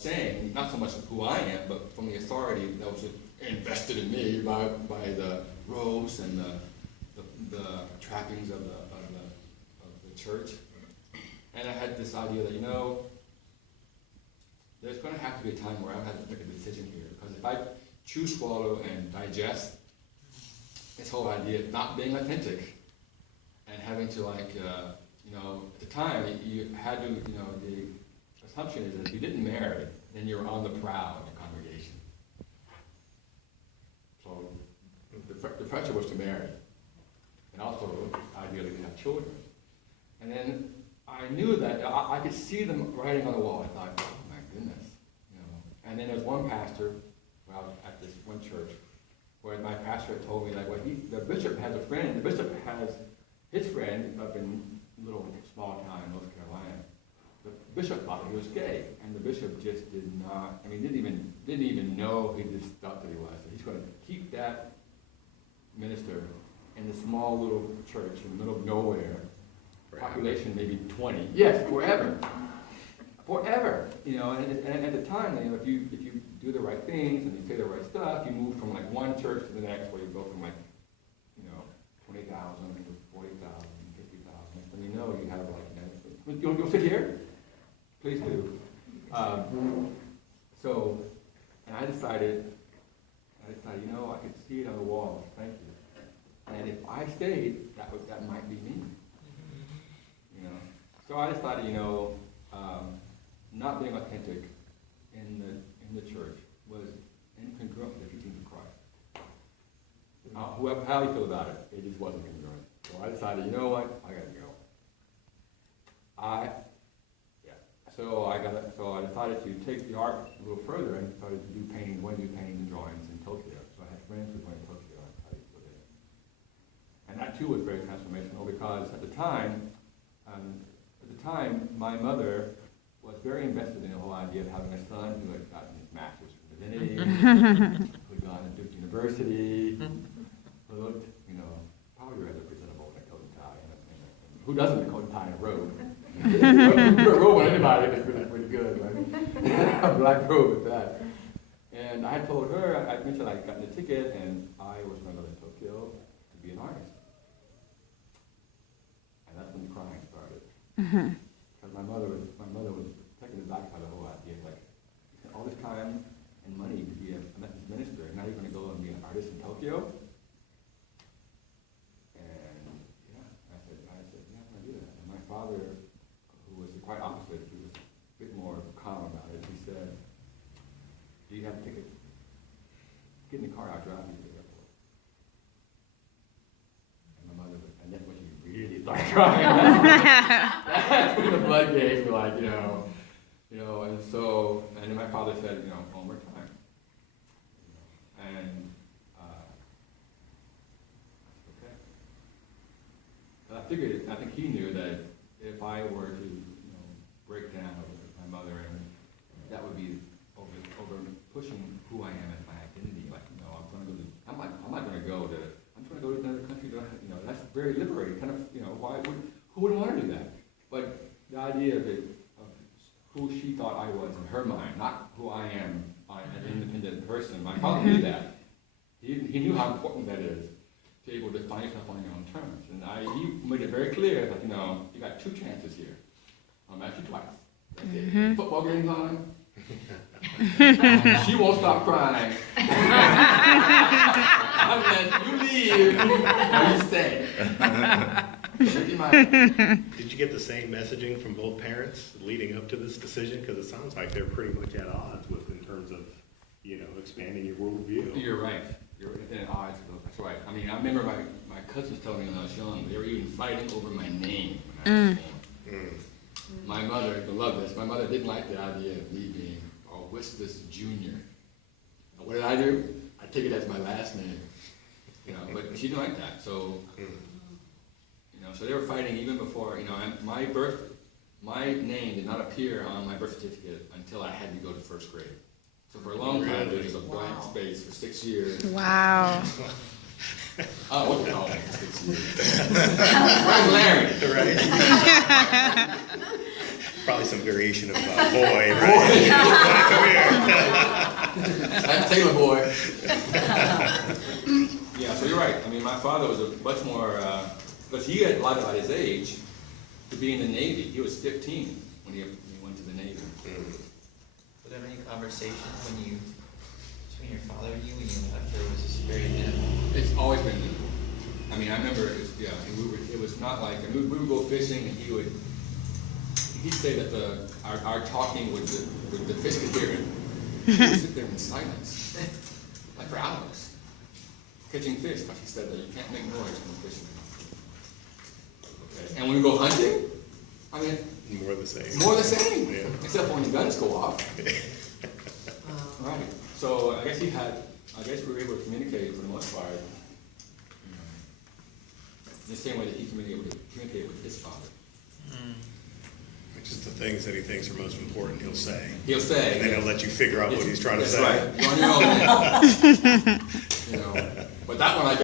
saying, not so much who I am, but from the authority that was invested in me by the robes and the trappings of the church. And I had this idea that, there's going to have to be a time where I have to make a decision here. Because if I chew, swallow, and digest this whole idea of not being authentic and having to, at the time, you had to, the assumption is that if you didn't marry, then you're on the prowl in the congregation. So the pressure was to marry. And also, ideally, to have children. And then I knew that I could see them writing on the wall. I thought, oh my goodness, And then there's one pastor, at this one church, where my pastor told me, the bishop has a friend. The bishop has his friend up in a little small town in North Carolina. The bishop thought he was gay, and the bishop just did not. Didn't even know. He just thought that he was. So he's going to keep that minister in this small little church in the middle of nowhere. Population maybe 20. Yes, forever. Forever. And at the time, if you do the right things and you say the right stuff, you move from one church to the next, where you go from 20,000 to 40,000, 50,000. And you have you'll sit here? Please do. And I decided, I could see it on the wall. Thank you. And if I stayed, that might be me. So I decided, not being authentic in the church was incongruent with the teachings of Christ. How you feel about it, it just wasn't congruent. So I decided, you know what, I gotta go. So I decided to take the art a little further and started to do painting, paintings and drawings in Tokyo. So I had friends who went to Tokyo and I studied with it. And that too was very transformational because at the time, my mother was very invested in the whole idea of having a son who had gotten his master's in divinity, who had gone to Duke University, who looked, probably rather presentable in a coat and tie. Who doesn't in a coat and tie and a robe? Put a robe on anybody, it's pretty good, right? A black robe with that. And I told her, I mentioned I'd gotten a ticket and I was going to go to Tokyo to be an artist. And that's when the crying started. Because my mother was taken aback by the whole idea. You spent all this time and money to be a Methodist minister, and now you're going to go and be an artist in Tokyo? And I said, yeah, I'm going to do that. And my father, who was quite opposite, he was a bit more calm about it. He said, do you have a ticket? Get in the car, I'll drive you to the airport. And my mother, and that's when she really started crying. That's when the floodgates were and then my father said, one more time. And okay. But I think he knew that if I were to, break down with my mother, and that would be over pushing who I am as my identity. I'm not going to go to another country. That's very liberating. Who would want to do that? But the idea of who she thought I was in her mind, not who I am as an independent person. My father knew that. He knew how important that is, to be able to find yourself on your own terms. And he made it very clear that, you got two chances here. Actually twice. That's it. Football game's on. She won't stop crying. You leave, or you stay. Did you get the same messaging from both parents leading up to this decision? Because it sounds like they're pretty much at odds in terms of, expanding your worldview. You're right. You're at odds. That's right. I remember my cousins telling me when I was young, they were even fighting over my name when I was born. My mother, I love this, my mother didn't like the idea of me being Augustus Jr. What did I do? I take it as my last name. But she didn't like that. So, so they were fighting even before, my name did not appear on my birth certificate until I had to go to first grade. So for a long time, there was a blank space for 6 years. Wow. I wasn't called for 6 years. Where's Larry? Right. Probably some variation of boy, right? That Taylor boy. Yeah, so you're right. I mean, my father was a much more, because he had lied about his age to be in the Navy. He was 15 when he went to the Navy. Were there any conversations between your father and you when you left, or was this very minimal? It's always been minimal. I mean, I remember it was, yeah, it was not like, I mean, we would go fishing and he'd say that our talking with the fish could hear it. He would sit there in silence, like for hours, catching fish, because he said that you can't make noise when fishing. Okay. And when we go hunting, I mean, More the same. more the same, Yeah. except for when the guns go off. Right. So I guess we were able to communicate for the most part, the same way that he communicated with his father. Just the things that he thinks are most important, he'll say. He'll say. And then he'll let you figure out what he's trying to say. That's right. You're on your own. But that one I